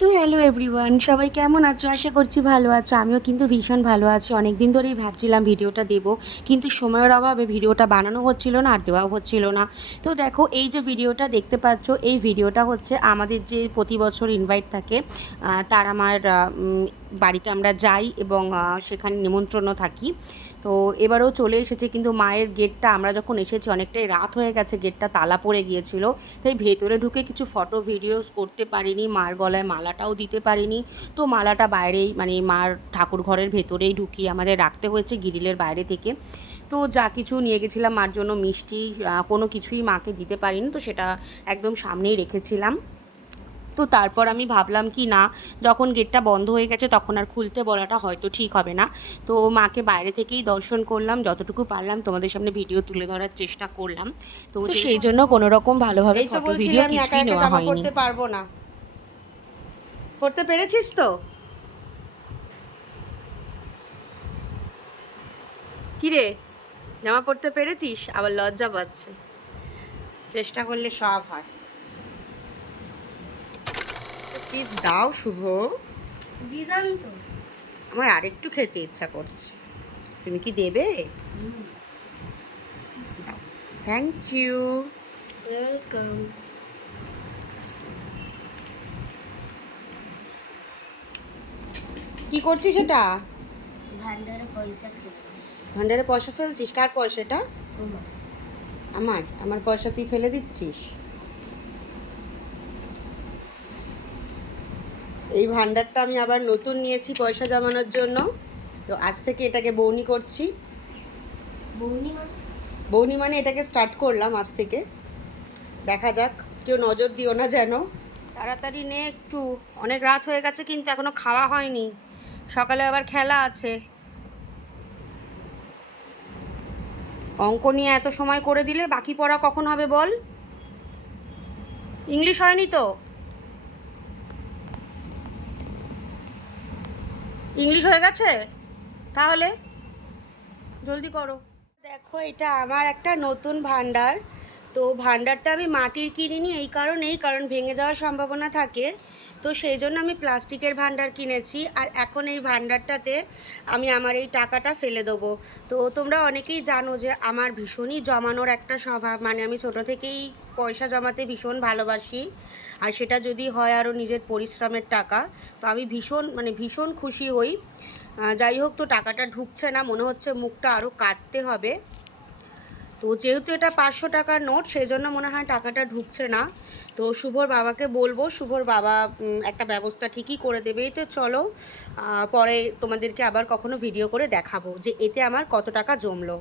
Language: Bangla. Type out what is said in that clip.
তো হ্যালো এভরিওয়ান, সবাই কেমন আছো? আশা করছি ভালো আছো। আমিও কিন্তু ভীষণ ভালো আছি। অনেক দিন ধরেই ভাবছিলাম ভিডিওটা দেব, কিন্তু সময়ের অভাবে ভিডিওটা বানানো হচ্ছিল না আর দেওয়াও হচ্ছিল না। তো দেখো, এই যে ভিডিওটা দেখতে পাচ্ছ, এই ভিডিওটা হচ্ছে আমাদের যে প্রতি বছর ইনভাইট থাকে, তার আমার বাড়িতে আমরা যাই এবং সেখানে নিমন্ত্রণও থাকি। তো এবারেও চলে এসেছে, কিন্তু মায়ের গেটটা আমরা যখন এসেছি অনেকটাই রাত হয়ে গেছে, গেটটা তালা পড়ে গিয়েছিল। তাই ভেতরে ঢুকে কিছু ফটো ভিডিওস করতে পারিনি, মার গলায় মালাটাও দিতে পারিনি। তো মালাটা বাইরেই, মানে মার ঠাকুর ঘরের ভেতরেই ঢুকিয়ে আমাদের রাখতে হয়েছে গ্রিলের বাইরে থেকে। তো যা কিছু নিয়ে গেছিলাম মার জন্য, মিষ্টি, কোনো কিছুই মাকে দিতে পারিনি, তো সেটা একদম সামনেই রেখেছিলাম। তো তারপর আমি ভাবলাম কি না, যখন গেটটা বন্ধ হয়ে গেছে তখন আর খুলতে বলাটা হয়তো ঠিক হবে না। তো মাকে বাইরে থেকেই দর্শন করলাম, যতটুকু পারলাম তোমাদের সামনে ভিডিও তুলে ধরার চেষ্টা করলাম। তো সেই জন্য কোনো রকম ভালোভাবে এই তো ফটো ভিডিও বলছিলাম একা কিছুই একা নেওয়া জামা হয়নি। পরতে পারবো না। পরতে পেরেছিস তো? কিরে, জামা পরতে পেরেছিস? আবার লজ্জা পাচ্ছে। চেষ্টা করলে সব হয়। চিজ দাও শুভ। দিলাম তো। আমার আরেকটু খেতে ইচ্ছা করছে। তুমি কি দেবে? দাও। Thank you. ওয়েলকাম। কি করছিস এটা? ভান্ডারে পয়সা ফেলছিস? ভান্ডারে পয়সা ফেলছিস? কার পয়সা এটা? আমার আমার পয়সা তুই ফেলে দিচ্ছিস? এই ভান্ডারটা আমি আবার নতুন নিয়েছি পয়সা জমানোর জন্য। তো আজ থেকে এটাকে বৌনি করছি। বৌনি মানে? বৌনি মানে এটাকে স্টার্ট করলাম আজ থেকে। দেখা যাক, কেউ নজর দিও না যেন। তাড়াতাড়ি নে একটু, অনেক রাত হয়ে গেছে কিন্তু এখনো খাওয়া হয়নি। সকালে আবার খেলা আছে। অঙ্ক নিয়ে এত সময় করে দিলে বাকি পড়া কখন হবে বল? ইংলিশ হয়নি তো? ইংলিশ হয়ে গেছে? তাহলে জলদি করো। দেখো, এটা আমার একটা নতুন ভান্ডার। তো ভান্ডারটা আমি মাটির কিনিনি, কারণ ভেঙে যাওয়ার সম্ভাবনা থাকে। তো সেই জন্য আমি প্লাস্টিকের ভান্ডার কিনেছি। আর এখন এই ভান্ডারটাতে আমি আমার এই টাকাটা ফেলে দেবো। তো তোমরা অনেকেই জানো যে আমার ভীষণই জমানোর একটা স্বভাব, মানে আমি ছোট থেকেই পয়সা জমাতে ভীষণ ভালোবাসি। আর সেটা যদি হয় আরও নিজের পরিশ্রমের টাকা, তো আমি ভীষণ খুশি হই। যাই হোক, তো টাকাটা ঢুকছে না, মনে হচ্ছে মুখটা আরও কাটতে হবে। তো যেহেতু এটা 500 টাকার নোট, সেই জন্য মনে হয় টাকাটা ঢুকছে না। তো শুভর বাবাকে বলবো, শুভর বাবা একটা ব্যবস্থা ঠিকই করে দেবেই। তো চলো, পরে তোমাদেরকে আবার কখনো ভিডিও করে দেখাবো যে এতে আমার কত টাকা জমলো।